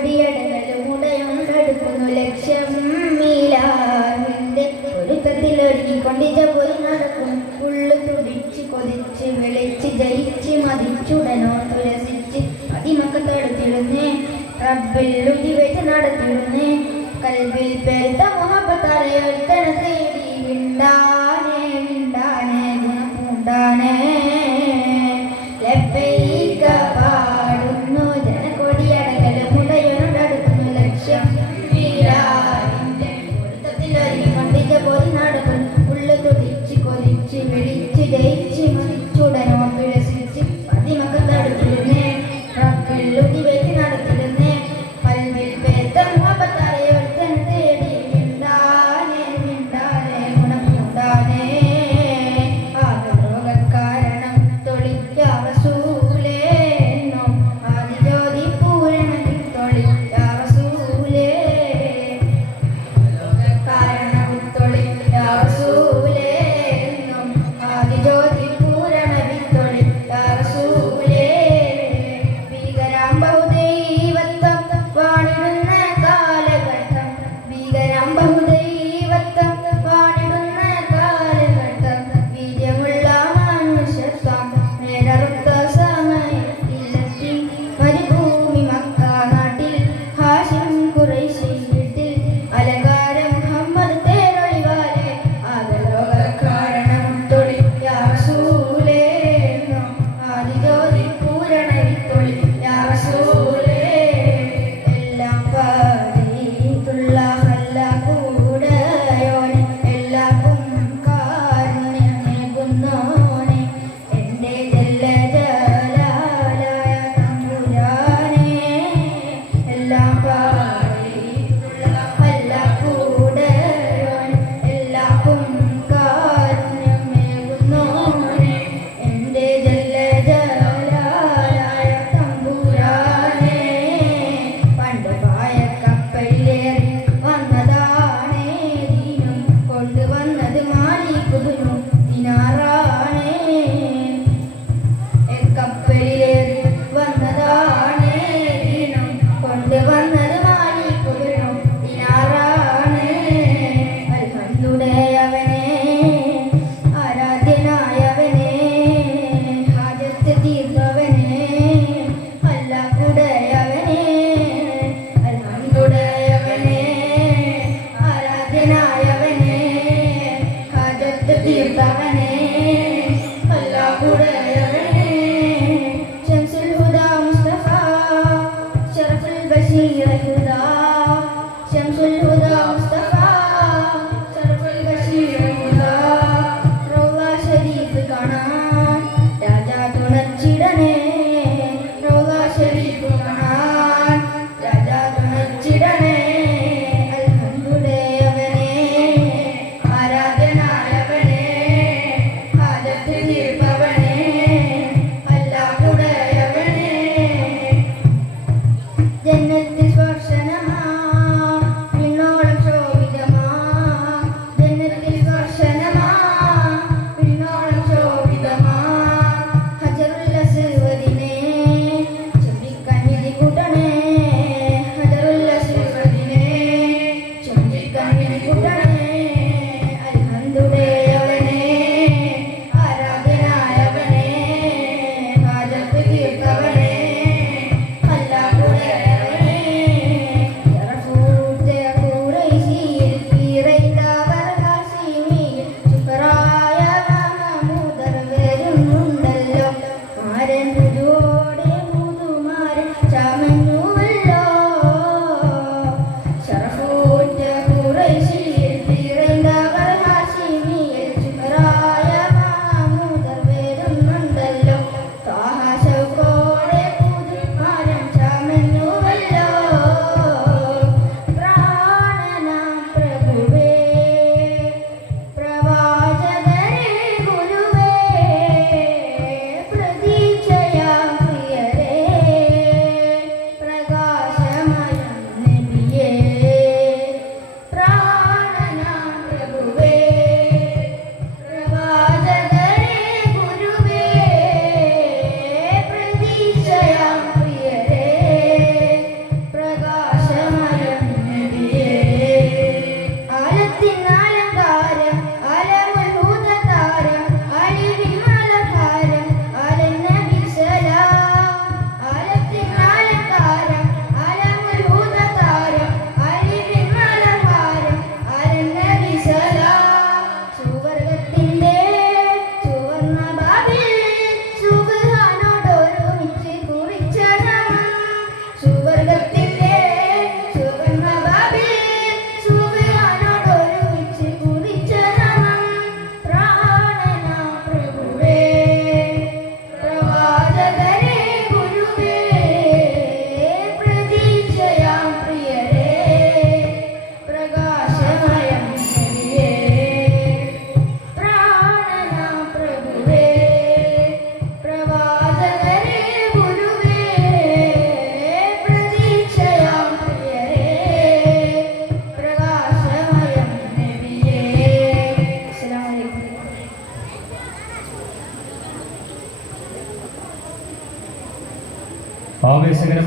ജനകൊടിയടകളുമുടയുണ്ടടുക്കുന്നു ലക്ഷ്യം മീലാവിന്റെ ഒരുക്കത്തിലൊരുങ്ങിക്കൊണ്ടിജ പോയി നടക്കും ഉള്ളു തുടിച്ച് കൊതിച്ച് വിളിച്ച് ജയിച്ച് മതിച്ചുടനോ തുരസിച്ച് അതിമക്കത്തടുത്തിടുന്നേ റബ്ബിൽ രുചി വെച്ച് നടത്തിടുന്നേ കൽവിൽ പെരുത്ത മുഹബത്തലയൊരുത്തന തേടി വിണ്ടാനേ വിണ്ടാനേ ഗുണപൂണ്ടാനേ ലബ്ബൈക പാടുന്നു ജനകൊടിയടകളുമുടയുണ്ടടുക്കുന്നു ലക്ഷ്യം മീലാവിന്റെ ഒരുക്കത്തിലൊരുങ്ങിക്കൊണ്ടിജ പോയി നടക്കും ഉള്ളു തുടിച്ച് കൊതിച്ച് വിളിച്ച് ജയിച്ച് മതിച്ചുടനോ തുരസിച്ച് അതിമക്കത്തടുത്തിടുന്നേ റബ്ബിൽ രുചി വെച്ച് നടത്തിടുന്നേ കൽവിൽ പെരുത്ത മുഹബത്തലയൊരുത്തന തേടി വിണ്ടാനേ വിണ്ടാനേ ഗുണപൂണ്ടാനേ ആകലോകക്കാരണം തൊളിക്ക റസൂലേ എന്നും ആദിജ്യോതി പൂരണത്തിൽ തൊളിക്ക റസൂലേ കാരണം തൊളിക്ക റസൂലേ എന്നും ആദിജ്യോതി പൂരണത്തിൽ തൊളിക്ക റസൂലേ ഭീകരാം ബഹുദൈവത്വം വാണിടുന്ന കാലഘട്ടം ഭീകരാം ബഹുദൈവത്വം വാണിടുന്ന കാലഘട്ടം വീര്യമുള്ള മനുഷ്യത്വം നേരറുത്ത സമയത്തിലെത്തി മരുഭൂമി മക്ക നാട്ടിൽ ഹാഷിം ഖുറൈശി വീട്ടിൽ അലങ്കാരം മുഹമ്മദ് തേരൊളിവാലെ ആകലോകക്കാരണം തൊളിക്ക റസൂലേ എന്നും ആദിജ്യോതി പൂരണത്തിൽ തൊളിക്ക റസൂലേ എല്ലാം പാടിയിട്ടുള്ള ഹല്ലാകൂടയോനെ എല്ലാവർക്കും കാരുണ്യമേകുന്നോനെ എൻ്റെ ജലജലാലായ തമ്പുരാനെ എല്ലാം പാടിയിട്ടുള്ള ഹല്ലാകൂടയോനെ എല്ലാവർക്കും കാരുണ്യമേകുന്നോനെ എൻ്റെ ജലജലാലായ തമ്പുരാനെ പണ്ട് പായക്കപ്പലിലേറി വന്നതാണേ ദീനം കൊണ്ടുവന്നത് മാലിക്കുബിനു ദിനാറാണേ കപ്പലിലേറി വന്നതാണേ ദീനം കൊണ്ടുവന്നത് മാലിക്കുബിനു ദിനാറാണേ അൽഹംദുലില്ലാഹവനെ ആരാധ്യനായവനെ ഹാജത്ത് തീർത്തവനെ അല്ലാഹുടയവനെ അൽഹംദുലില്ലാഹവനെ ആരാധ്യനായവനെ ഹാജത്ത് തീർത്തവനെ അല്ലാഹുടയവനെ ശംസുൽ ഹുദാ മുസ്തഫ ശറഫുൽ ബശീർ ഹുദാ ശംസുൽ ഹുദാ മുസ്തഫ ശറഫുൽ ബശീർ ഹുദാ റൗള ശരീഫ് കാണാൻ രാജാ തുണച്ചിടണേ റൗള ശരീഫ് കാണാൻ രാജാ തുണച്ചിടണേ അൽഹംദുലില്ലാഹവനെ ആരാധ്യനായവനെ ഹാജത്ത് തീർപ്പവനെ അല്ലാഹുടയവനെ ജന്നത്തിൽ സ്പർശനമാ പിന്നോളം ശോഭിതമാ ജന്നത്തിൽ സ്പർശനമാ പിന്നോളം ശോഭിതമാ ഹജറുൽ അസ്വദിനെ ചുംബിക്കാൻ വിധി കൂട്ടണേ ഹജറുൽ അസ്വദിനെ ചുംബിക്കാൻ വിധി കൂട്ടണേ അൽഹംദുലില്ലാഹവനെ ആരാധ്യനായവനെ ഹാജത്ത് തീർത്തവനെ അല്ലാഹുടയവനെ ശറഫൂറ്റ ഖുറൈശിയിൽ ഈറൈതവർ ഹാശിമിയിൽ ശുക്രായ മഹമൂദർ വരുന്നുണ്ടല്ലോ മാരൻ പുതുവോടെ മുതുമാരൻ ചമഞ്ഞുവല്ലോ ശറഫൂറ്റ ഖുറൈശിയിൽ ഈറൈതവർ ഹാശിമിയിൽ ശുക്രായ മഹമൂദർ വരുന്നുണ്ടല്ലോ ത്വാഹ ശൗഖോടെ പുതുമാരൻ ചമഞ്ഞുവല്ലോ പ്രാണനാം പ്രഭുവേ പ്രവാചകരേ ഗുരുവേ പ്രതീക്ഷയാം പ്രിയരേ പ്രകാശ സ്വർഗത്തിന്റെ ചുവന്ന ബാബിൽ സുബിയാനോടൊരുമിച്ച് കുറിച്ച നാമം പ്രാണനാം പ്രഭുവേ പ്രവാചകരെ ഗുരുവേ പ്രതീക്ഷയാം പ്രിയരേ പ്രകാശമയം നബിയേ പ്രാണനാം പ്രഭുവേ പ്രവാചകരെ ഗുരുവേ പ്രതീക്ഷയാം പ്രിയരേ പ്രകാശമയം നബിയേ. അസ്സലാമു അലൈക്കും. ആവേശകരമായ